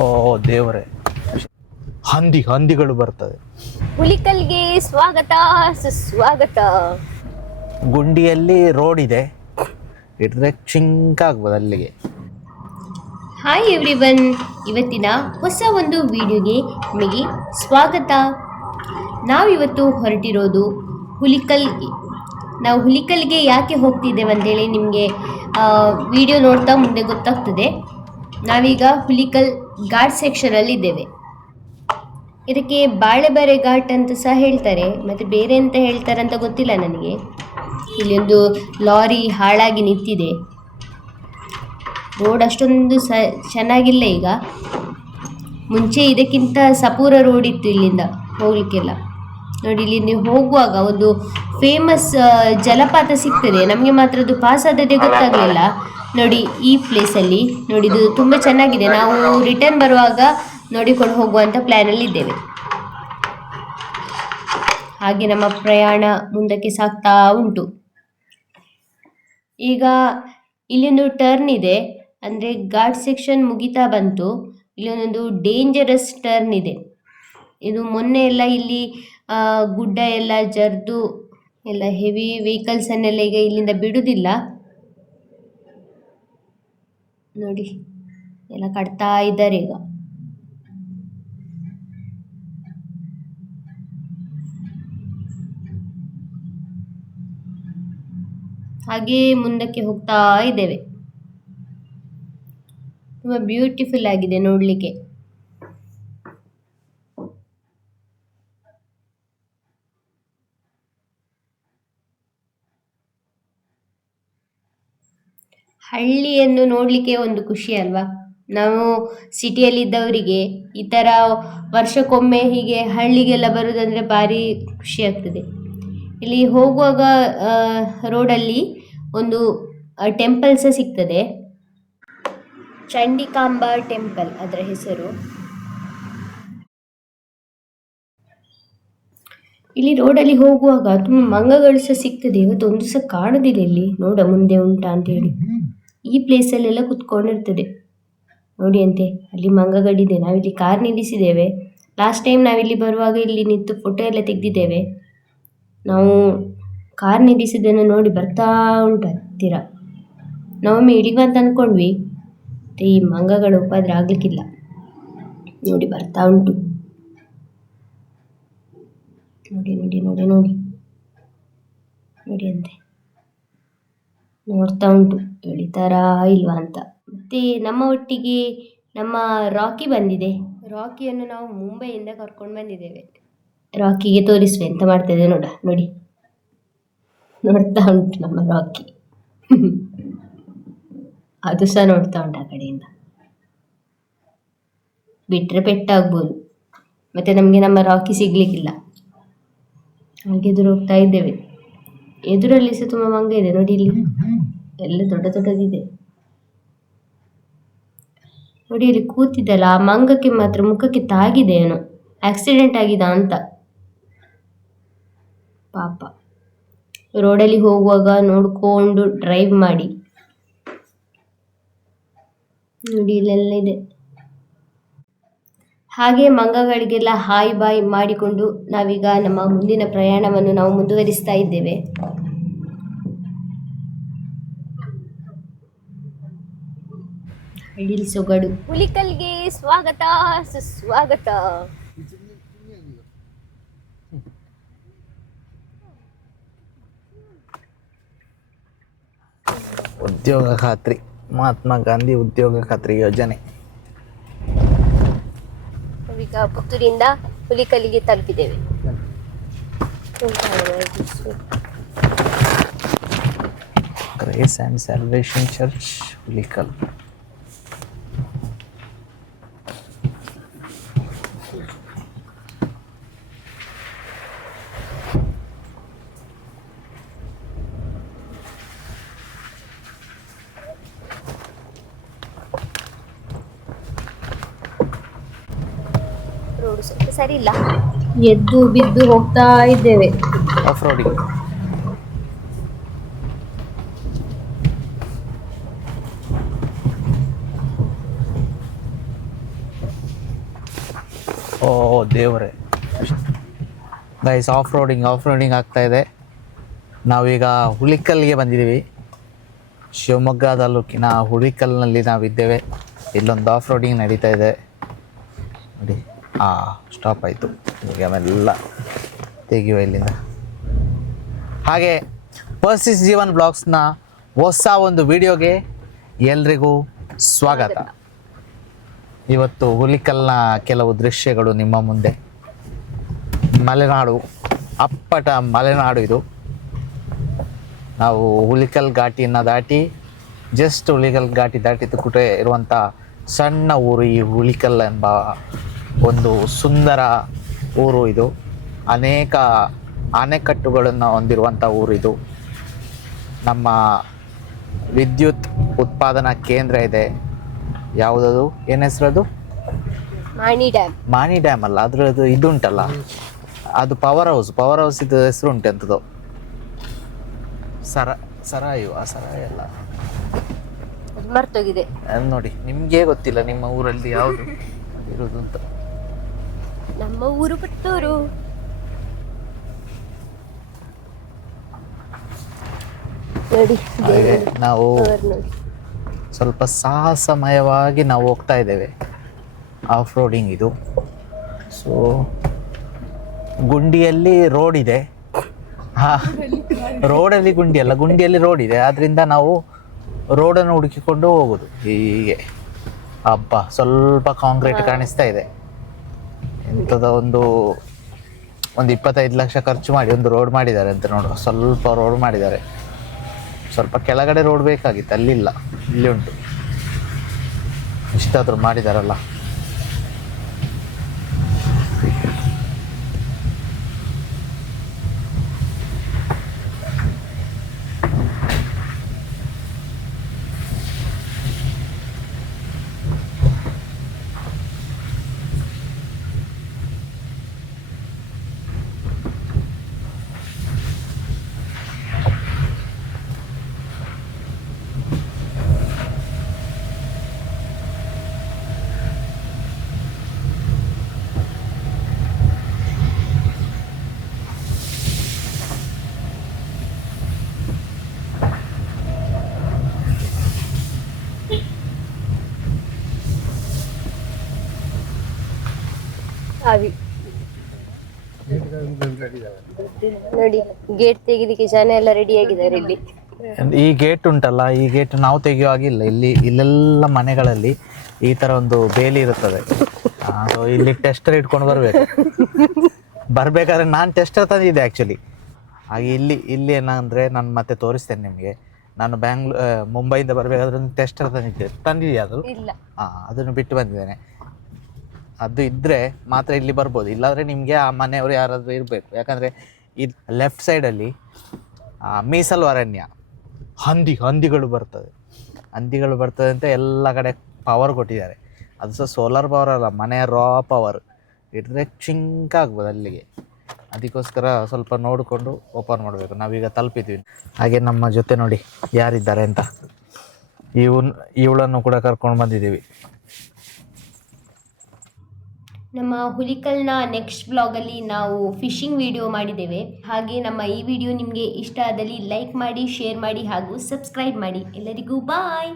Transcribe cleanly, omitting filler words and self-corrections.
ಓ ದೇವರೇ, ಹಂದಿಗಳು ಬರ್ತದೆ. ಹುಲಿಕಲ್ಗೆ ಸ್ವಾಗತ ಸುಸ್ವಾಗತ. ಗುಂಡಿಯಲ್ಲಿ ರೋಡ್ ಇದೆ, ಇಟ್ರೆ ಚಿಂಕ್ ಆಗ್ಬೋದು ಅಲ್ಲಿಗೆ. ಹಾಯ್ ಎವ್ರಿವನ್, ಇವತ್ತಿನ ಹೊಸ ಒಂದು ವಿಡಿಯೋಗೆ ನಿಮಗೆ ಸ್ವಾಗತ. ನಾವಿವತ್ತು ಹೊರಟಿರೋದು ಹುಲಿಕಲ್ಗೆ. ನಾವು ಹುಲಿಕಲ್ಗೆ ಯಾಕೆ ಹೋಗ್ತಿದ್ದೇವೆ ಅಂತೇಳಿ ನಿಮಗೆ ವಿಡಿಯೋ ನೋಡ್ತಾ ಮುಂದೆ ಗೊತ್ತಾಗ್ತದೆ. ನಾವೀಗ ಹುಲಿಕಲ್ ಘಾಟ್ ಸೆಕ್ಷನಲ್ಲಿ ಇದ್ದೇವೆ. ಇದಕ್ಕೆ ಬಾಳೆಬಾರೆ ಘಾಟ್ ಅಂತ ಸಹ ಹೇಳ್ತಾರೆ, ಮತ್ತು ಬೇರೆ ಅಂತ ಹೇಳ್ತಾರೆ ಅಂತ ಗೊತ್ತಿಲ್ಲ ನನಗೆ. ಇಲ್ಲಿ ಒಂದು ಲಾರಿ ಹಾಳಾಗಿ ನಿಂತಿದೆ. ರೋಡ್ ಅಷ್ಟೊಂದು ಚೆನ್ನಾಗಿಲ್ಲ ಈಗ. ಮುಂಚೆ ಇದಕ್ಕಿಂತ ಸಪೂರ ರೋಡ್ ಇತ್ತು ಇಲ್ಲಿಂದ ಹೋಗ್ಲಿಕ್ಕೆಲ್ಲ. ನೋಡಿ, ಇಲ್ಲಿ ನೀವು ಹೋಗುವಾಗ ಒಂದು ಫೇಮಸ್ ಜಲಪಾತ ಸಿಗ್ತದೆ. ನಮಗೆ ಮಾತ್ರ ಅದು ಪಾಸ್ ಆದದ್ದೇ ಗೊತ್ತಾಗಲಿಲ್ಲ. ನೋಡಿ ಈ ಪ್ಲೇಸಲ್ಲಿ ನೋಡಿ, ಇದು ತುಂಬ ಚೆನ್ನಾಗಿದೆ. ನಾವು ರಿಟರ್ನ್ ಬರುವಾಗ ನೋಡಿಕೊಂಡು ಹೋಗುವಂಥ ಪ್ಲ್ಯಾನಲ್ಲಿ ಇದ್ದೇವೆ. ಹಾಗೆ ನಮ್ಮ ಪ್ರಯಾಣ ಮುಂದಕ್ಕೆ ಸಾಗ್ತಾ ಉಂಟು. ಈಗ ಇಲ್ಲೊಂದು ಟರ್ನ್ ಇದೆ, ಅಂದರೆ ಘಾಟ್ ಸೆಕ್ಷನ್ ಮುಗಿತಾ ಬಂತು. ಇಲ್ಲೊಂದೊಂದು ಡೇಂಜರಸ್ ಟರ್ನ್ ಇದೆ. ಇದು ಮೊನ್ನೆ ಎಲ್ಲ ಇಲ್ಲಿ ಗುಡ್ಡ ಎಲ್ಲ ಜರ್ದು ಎಲ್ಲ ಹೆವಿ ವೆಹಿಕಲ್ಸನ್ನೆಲ್ಲ ಈಗ ಇಲ್ಲಿಂದ ಬಿಡುವುದಿಲ್ಲ. ನೋಡಿ, ಎಲ್ಲ ಕಟ್ತಾ ಇದ್ದಾರೆ ಈಗ. ಹಾಗೆ ಮುಂದಕ್ಕೆ ಹೋಗ್ತಾ ಇದ್ದೇವೆ. ತುಂಬ ಬ್ಯೂಟಿಫುಲ್ ಆಗಿದೆ ನೋಡಲಿಕ್ಕೆ. ಹಳ್ಳಿಯನ್ನು ನೋಡಲಿಕ್ಕೆ ಒಂದು ಖುಷಿ ಅಲ್ವಾ. ನಾವು ಸಿಟಿಯಲ್ಲಿದ್ದವರಿಗೆ ಈ ಥರ ವರ್ಷಕ್ಕೊಮ್ಮೆ ಹೀಗೆ ಹಳ್ಳಿಗೆಲ್ಲ ಬರೋದಂದರೆ ಭಾರಿ ಖುಷಿ ಆಗ್ತದೆ. ಇಲ್ಲಿ ಹೋಗುವಾಗ ರೋಡಲ್ಲಿ ಒಂದು ಟೆಂಪಲ್ ಸಹ ಸಿಗ್ತದೆ, ಚಂಡಿಕಾಂಬಾ ಟೆಂಪಲ್ ಅದರ ಹೆಸರು. ಇಲ್ಲಿ ರೋಡಲ್ಲಿ ಹೋಗುವಾಗ ತುಂಬ ಮಂಗಗಳು ಸಹ ಸಿಗ್ತದೆ. ಇವತ್ತು ಒಂದು ಸಹ ಕಾಣೋದಿಲ್ಲ ಇಲ್ಲಿ. ನೋಡ ಮುಂದೆ ಉಂಟಾ ಅಂತೇಳಿ. ಈ ಪ್ಲೇಸಲ್ಲೆಲ್ಲ ಕುತ್ಕೊಂಡಿರ್ತದೆ ನೋಡಿ. ಅಂತೆ ಅಲ್ಲಿ ಮಂಗಗಳಿದೆ. ನಾವಿಲ್ಲಿ ಕಾರ್ ನಿಲ್ಲಿಸಿದ್ದೇವೆ. ಲಾಸ್ಟ್ ಟೈಮ್ ನಾವಿಲ್ಲಿ ಬರುವಾಗ ಇಲ್ಲಿ ನಿಂತು ಫೋಟೋ ಎಲ್ಲ ತೆಗೆದಿದ್ದೇವೆ. ನಾವು ಕಾರ್ ನಿಲ್ಲಿಸಿದ್ದನ್ನು ನೋಡಿ ಬರ್ತಾ ಉಂಟು ಹತ್ತಿರ. ನಾವೊಮ್ಮೆ ಇಳಿವಂತ ಅಂದ್ಕೊಂಡ್ವಿ, ಈ ಮಂಗಗಳು ಉಪದ್ರ ಆಗಲಿಕ್ಕಿಲ್ಲ. ನೋಡಿ ಬರ್ತಾ ಉಂಟು. ನೋಡಿ ನೋಡಿ ನೋಡಿ ನೋಡಿ ನೋಡಿ ಅಂತೆ ನೋಡ್ತಾ ಉಂಟು ಎಳಿತಾರಾ ಇಲ್ವಾ ಅಂತ. ಮತ್ತೆ ನಮ್ಮ ಒಟ್ಟಿಗೆ ನಮ್ಮ ರಾಕಿ ಬಂದಿದೆ. ರಾಕಿಯನ್ನು ನಾವು ಮುಂಬೈಯಿಂದ ಕರ್ಕೊಂಡು ಬಂದಿದ್ದೇವೆ. ರಾಕಿಗೆ ತೋರಿಸುವೆ ಎಂತ ಮಾಡ್ತಿದೆ ನೋಡ. ನೋಡಿ, ನೋಡ್ತಾ ಉಂಟು ನಮ್ಮ ರಾಕಿ. ಅದು ಸಹ ನೋಡ್ತಾ ಉಂಟು ಆ ಕಡೆಯಿಂದ. ಬಿಟ್ಟರೆ ಪೆಟ್ಟಾಗ್ಬೋದು, ಮತ್ತೆ ನಮಗೆ ನಮ್ಮ ರಾಕಿ ಸಿಗ್ಲಿಕ್ಕಿಲ್ಲ. ಹಾಗೆ ಎದುರು ಹೋಗ್ತಾ ಇದ್ದೇವೆ. ಎದುರಲ್ಲಿ ಸಹ ತುಂಬ ಮಂಗ ಇದೆ ನೋಡಿ. ಇಲ್ಲಿ ಎಲ್ಲ ದೊಡ್ಡ ದೊಡ್ಡದಿದೆ ನೋಡಿ. ಇಲ್ಲಿ ಕೂತಿದ್ದಲ್ಲ ಆ ಮಂಗಕ್ಕೆ ಮಾತ್ರ ಮುಖಕ್ಕೆ ತಾಗಿದೆ ಏನೋ, ಆಕ್ಸಿಡೆಂಟ್ ಆಗಿದೆ ಅಂತ. ಪಾಪ. ರೋಡಲ್ಲಿ ಹೋಗುವಾಗ ನೋಡ್ಕೊಂಡು ಡ್ರೈವ್ ಮಾಡಿ. ನೋಡಿ ಇಲ್ಲೆಲ್ಲ ಇದೆ. ಹಾಗೆ ಮಂಗಗಳಿಗೆಲ್ಲ ಹಾಯ್ ಬಾಯ್ ಮಾಡಿಕೊಂಡು ನಾವೀಗ ನಮ್ಮ ಮುಂದಿನ ಪ್ರಯಾಣವನ್ನು ನಾವು ಮುಂದುವರಿಸ್ತಾ ಇದ್ದೇವೆ. ಹಳ್ಳಿ ಸೊಗಡು. ಹುಲಿಕಲ್ಗೆ ಸ್ವಾಗತ ಸುಸ್ವಾಗತ. ಉದ್ಯೋಗ ಖಾತ್ರಿ, ಮಹಾತ್ಮ ಗಾಂಧಿ ಉದ್ಯೋಗ ಖಾತ್ರಿ ಯೋಜನೆ. ಈಗ ಪುತ್ತೂರಿಂದ ಹುಲಿಕಲ್ಲಿಗೆ ತಲುಪಿದ್ದೇವೆ. Grace and salvation church Hulikal. Road ಸ್ವಲ್ಪ ಸರಿ ಇಲ್ಲ, ಎದ್ದು ಬಿದ್ದು ಹೋಗ್ತಾ ಇದ್ದೇವೆ. ಆಫ್ ರೋಡಿಗೆ ಓ ದೇವರೇ. ಗೈಸ್ ಆಫ್ ರೋಡಿಂಗ್ ಆಗ್ತಾ ಇದೆ. ನಾವೀಗ ಹುಲಿಕಲ್ಗೆ ಬಂದಿದ್ದೀವಿ. ಶಿವಮೊಗ್ಗ ತಾಲೂಕಿನ ಹುಲಿಕಲ್ನಲ್ಲಿ ನಾವಿದ್ದೇವೆ. ಇಲ್ಲೊಂದು ಆಫ್ ರೋಡಿಂಗ್ ನಡೀತಾ ಇದೆ ನೋಡಿ. ಸ್ಟಾಪ್ ಆಯಿತು. ಈಗ ಆಮೇಲೆಲ್ಲ ತೆಗೆಯುವ ಇಲ್ಲಿಂದ. ಹಾಗೆ ಪರ್ಸಿಸ್ ಜೀವನ್ ಬ್ಲಾಗ್ಸ್ನ ಹೊಸ ಒಂದು ವಿಡಿಯೋಗೆ ಎಲ್ರಿಗೂ ಸ್ವಾಗತ. ಇವತ್ತು ಹುಲಿಕಲ್ನ ಕೆಲವು ದೃಶ್ಯಗಳು ನಿಮ್ಮ ಮುಂದೆ. ಮಲೆನಾಡು, ಅಪ್ಪಟ ಮಲೆನಾಡು ಇದು. ನಾವು ಹುಲಿಕಲ್ ಘಾಟಿಯನ್ನು ದಾಟಿ ಜಸ್ಟ್ ಹುಲಿಕಲ್ ಘಾಟಿ ದಾಟಿದ ಕೂಡಲೇ ಇರುವಂಥ ಸಣ್ಣ ಊರು ಈ ಹುಲಿಕಲ್ ಎಂಬ ಒಂದು ಸುಂದರ ಊರು ಇದು. ಅನೇಕ ಅಣೆಕಟ್ಟುಗಳನ್ನು ಹೊಂದಿರುವಂಥ ಊರಿದು. ನಮ್ಮ ವಿದ್ಯುತ್ ಉತ್ಪಾದನಾ ಕೇಂದ್ರ ಇದೆ. ಯಾವುದದು, ಏನು ಹೆಸರದು? ಮಾಣಿ ಡ್ಯಾಮ್ ಅಲ್ಲ, ಅದ್ರದ್ದು ಇದು ಉಂಟಲ್ಲ, ಅದು ಪವರ್ ಹೌಸ್ ಇದು ಹೆಸರು ಉಂಟು ಎಂಥದ್ದು, ಸರಾಯು ಅಲ್ಲ, ಮರ್ತೋಗಿದೆ ನೋಡಿ. ನಿಮ್ಗೆ ಗೊತ್ತಿಲ್ಲ ನಿಮ್ಮ ಊರಲ್ಲಿ ಯಾವುದು ಇರೋದು ಅಂತ. ನಮ್ಮ ಊರು ಪುತ್ತೂರು. ನೋಡಿ ನಾವು ಸ್ವಲ್ಪ ಸಾಹಸಮಯವಾಗಿ ನಾವು ಹೋಗ್ತಾ ಇದ್ದೇವೆ. ಆಫ್ ರೋಡಿಂಗ್ ಇದು. ಸೊ ಗುಂಡಿಯಲ್ಲಿ ರೋಡ್ ಇದೆ. ರೋಡಲ್ಲಿ ಗುಂಡಿ ಅಲ್ಲ, ಗುಂಡಿಯಲ್ಲಿ ರೋಡ್ ಇದೆ. ಆದ್ರಿಂದ ನಾವು ರೋಡನ್ನು ಹುಡುಕಿಕೊಂಡು ಹೋಗೋದು ಹೀಗೆ. ಹಬ್ಬ ಸ್ವಲ್ಪ ಕಾಂಕ್ರೀಟ್ ಕಾಣಿಸ್ತಾ ಇದೆ. ಎಂಥದ ಒಂದು 25 ಲಕ್ಷ ಖರ್ಚು ಮಾಡಿ ಒಂದು ರೋಡ್ ಮಾಡಿದ್ದಾರೆ ಅಂತ ನೋಡುವ. ಸ್ವಲ್ಪ ರೋಡ್ ಮಾಡಿದ್ದಾರೆ. ಸ್ವಲ್ಪ ಕೆಳಗಡೆ ರೋಡ್ ಬೇಕಾಗಿತ್ತು, ಅಲ್ಲಿಲ್ಲ, ಇಲ್ಲಿ ಉಂಟು. ಇಷ್ಟಾದರೂ ಮಾಡಿದಾರಲ್ಲ. ನೋಡಿ, ಗೇಟ್ ತೆಗಿಲಿಕ್ಕೆ ಜನ ಎಲ್ಲ ರೆಡಿ ಆಗಿದ್ದಾರೆ. ಇಲ್ಲಿ ಈ ಗೇಟ್ ಉಂಟಲ್ಲ, ಈ ಗೇಟ್ ನಾವು ತೆಗೆಯುವಾಗಿಲ್ಲ. ಇಲ್ಲೆಲ್ಲ ಮನೆಗಳಲ್ಲಿ ಈ ತರ ಒಂದು ಬೇಲಿ ಇರುತ್ತದೆ. ಇಲ್ಲಿ ಟೆಸ್ಟರ್ ಇಟ್ಕೊಂಡು ಬರ್ಬೇಕಾದ್ರೆ ನಾನು ಟೆಸ್ಟರ್ ತಂದಿದ್ದೆ ಆ್ಯಕ್ಚುಲಿ. ಹಾಗೆ ಇಲ್ಲಿ ಏನಂದ್ರೆ ನಾನು ಮತ್ತೆ ತೋರಿಸ್ತೇನೆ ನಿಮಗೆ. ನಾನು ಮುಂಬೈಯಿಂದ ಬರಬೇಕಾದ್ರೆ ಒಂದು ಟೆಸ್ಟರ್ ತಂದಿದ್ದೆ. ಅದು ಅದನ್ನು ಬಿಟ್ಟು ಬಂದಿದ್ದೇನೆ. ಅದು ಇದ್ದರೆ ಮಾತ್ರ ಇಲ್ಲಿ ಬರ್ಬೋದು, ಇಲ್ಲಾಂದರೆ ನಿಮಗೆ ಆ ಮನೆಯವರು ಯಾರಾದರೂ ಇರಬೇಕು. ಯಾಕಂದರೆ ಈ ಲೆಫ್ಟ್ ಸೈಡಲ್ಲಿ ಮೀಸಲು ಅರಣ್ಯ, ಹಂದಿಗಳು ಬರ್ತದೆ ಅಂತ ಎಲ್ಲ ಕಡೆ ಪವರ್ ಕೊಟ್ಟಿದ್ದಾರೆ. ಅದು ಸಹ ಸೋಲಾರ್ ಪವರ್ ಅಲ್ಲ, ಮನೆಯ ರಾ ಪವರ್ ಇಟ್ಟರೆ ಚಿಂಕ್ ಆಗ್ಬೋದು ಅಲ್ಲಿಗೆ. ಅದಕ್ಕೋಸ್ಕರ ಸ್ವಲ್ಪ ನೋಡಿಕೊಂಡು ಓಪನ್ ಮಾಡಬೇಕು. ನಾವೀಗ ತಲುಪಿದ್ವಿ. ಹಾಗೆ ನಮ್ಮ ಜೊತೆ ನೋಡಿ ಯಾರಿದ್ದಾರೆ ಅಂತ. ಇವಳನ್ನು ಕೂಡ ಕರ್ಕೊಂಡು ಬಂದಿದ್ದೀವಿ. ನಮ್ಮ ಹುಲಿಕಲ್ನ ನೆಕ್ಸ್ಟ್ ಬ್ಲಾಗಲ್ಲಿ ನಾವು ಫಿಶಿಂಗ್ ವಿಡಿಯೋ ಮಾಡಿದ್ದೇವೆ. ಹಾಗೆ ನಮ್ಮ ಈ ವಿಡಿಯೋ ನಿಮಗೆ ಇಷ್ಟ ಆದಲ್ಲಿ ಲೈಕ್ ಮಾಡಿ, ಶೇರ್ ಮಾಡಿ ಹಾಗೂ ಸಬ್ಸ್ಕ್ರೈಬ್ ಮಾಡಿ. ಎಲ್ಲರಿಗೂ ಬಾಯ್.